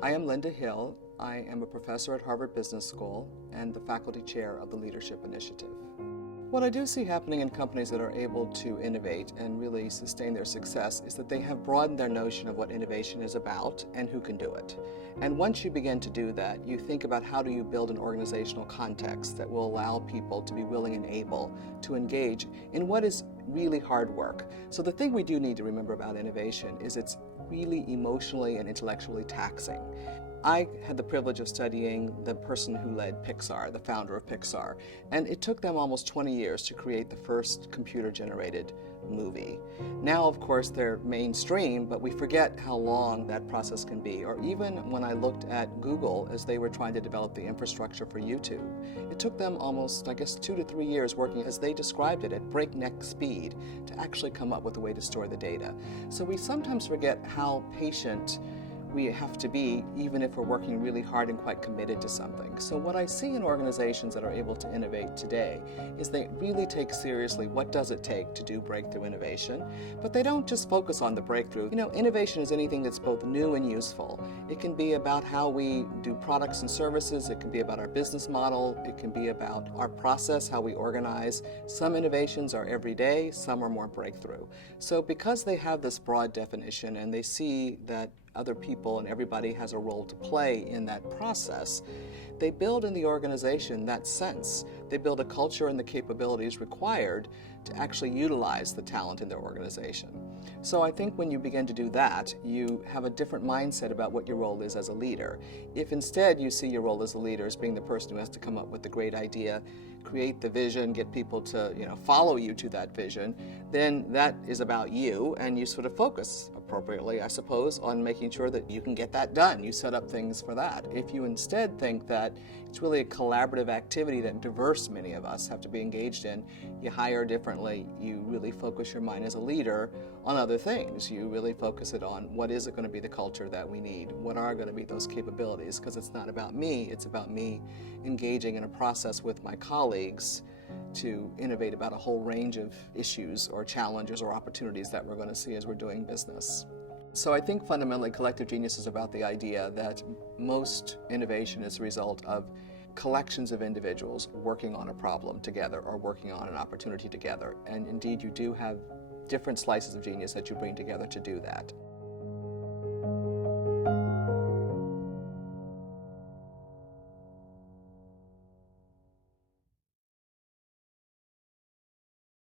I am Linda Hill. I am a professor at Harvard Business School and the faculty chair of the Leadership Initiative. What I do see happening in companies that are able to innovate and really sustain their success is that they have broadened their notion of what innovation is about and who can do it. And once you begin to do that, you think about how do you build an organizational context that will allow people to be willing and able to engage in what is really hard work. So the thing we do need to remember about innovation is it's really emotionally and intellectually taxing. I had the privilege of studying the person who led Pixar, the founder of Pixar, and it took them almost 20 years to create the first computer-generated movie. Now, of course, they're mainstream, but we forget how long that process can be. Or even when I looked at Google as they were trying to develop the infrastructure for YouTube, it took them almost, 2 to 3 years working, as they described it, at breakneck speed to actually come up with a way to store the data. So we sometimes forget how patient we have to be, even if we're working really hard and quite committed to something. So what I see in organizations that are able to innovate today is they really take seriously what does it take to do breakthrough innovation, but they don't just focus on the breakthrough. Innovation is anything that's both new and useful. It can be about how we do products and services, it can be about our business model, it can be about our process, how we organize. Some innovations are everyday, some are more breakthrough. So because they have this broad definition and they see that other people and everybody has a role to play in that process, they build in the organization that sense. They build a culture and the capabilities required to actually utilize the talent in their organization. So I think when you begin to do that, you have a different mindset about what your role is as a leader. If instead you see your role as a leader as being the person who has to come up with the great idea, create the vision, get people to follow you to that vision, then that is about you, and you sort of focus appropriately, I suppose, on making sure that you can get that done. You set up things for that. If you instead think that it's really a collaborative activity that many of us have to be engaged in, you hire differently, you really focus your mind as a leader on other things. You really focus it on what is it going to be the culture that we need, what are going to be those capabilities, because it's not about me, it's about me engaging in a process with my colleagues to innovate about a whole range of issues or challenges or opportunities that we're going to see as we're doing business. So I think fundamentally collective genius is about the idea that most innovation is a result of collections of individuals working on a problem together or working on an opportunity together. And indeed, you do have different slices of genius that you bring together to do that.